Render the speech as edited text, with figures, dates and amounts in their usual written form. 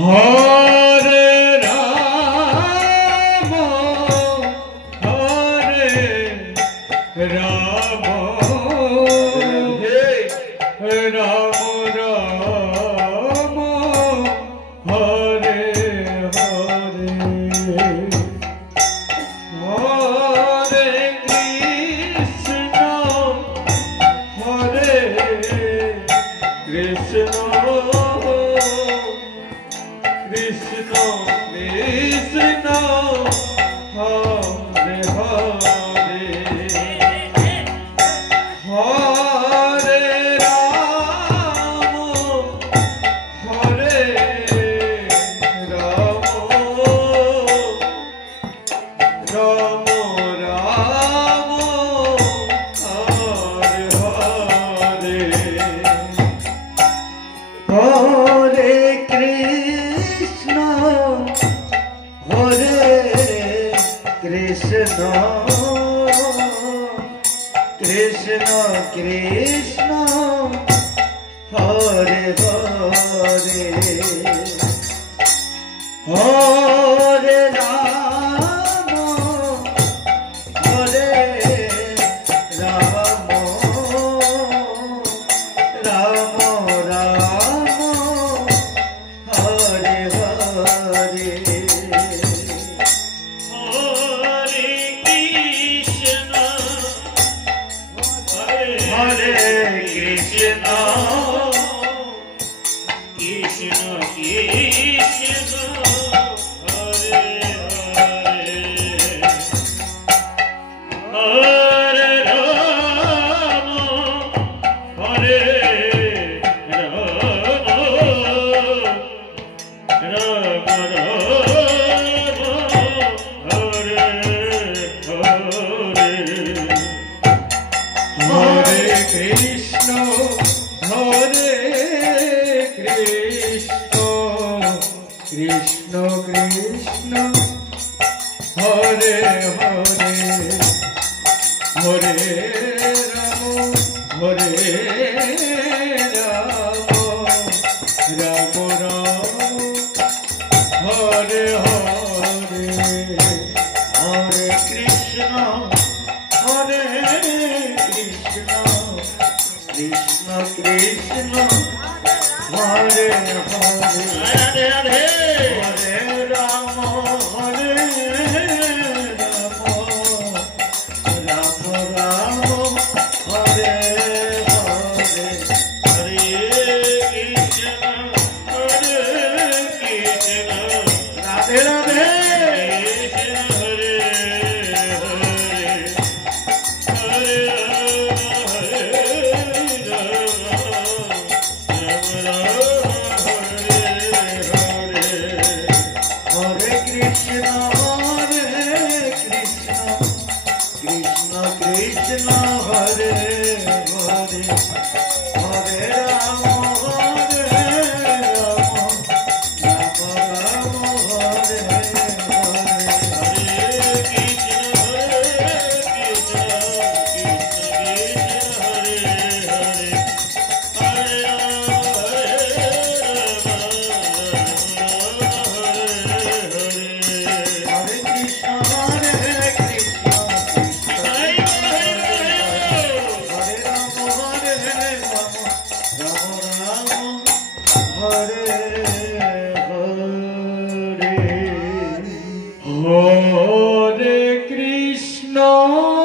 Hare Ram Hare Ram Ram Ram Hare Hare Hare Krishna Hare Krishna Krishna Krishna Hare Hare Hare Ram Hare Ram Ram Ram Hare Hare Hare Krishna Hare Krishna Krishna Krishna Hare Hare Hare Ram Hare Ram Ram Ram Hare Hare Hare Krishna Krishna Krishna Hare Hare Hare Ram Hare Ram Ram Ram Hare Hare Hare Krishna Hare Krishna Krishna Krishna Hare Hare Hare Ram Hare Ram Ram Ram Hare Hare Hare Krishna Hare Krishna Krishna Krishna Hare Hare Hare Hare Hare Ram Hare Ram Ram Ram Hare Hare Hare Krishna Hare Krishna Radhe Radhe Krishna Hare Hare Hare Krishna Krishna Hare Hare Hare Ram Hare Ram Ram Ram Hare Hare Hare Krishna Krishna Hare Hare Hare Ram Hare Krishna Hare Krishna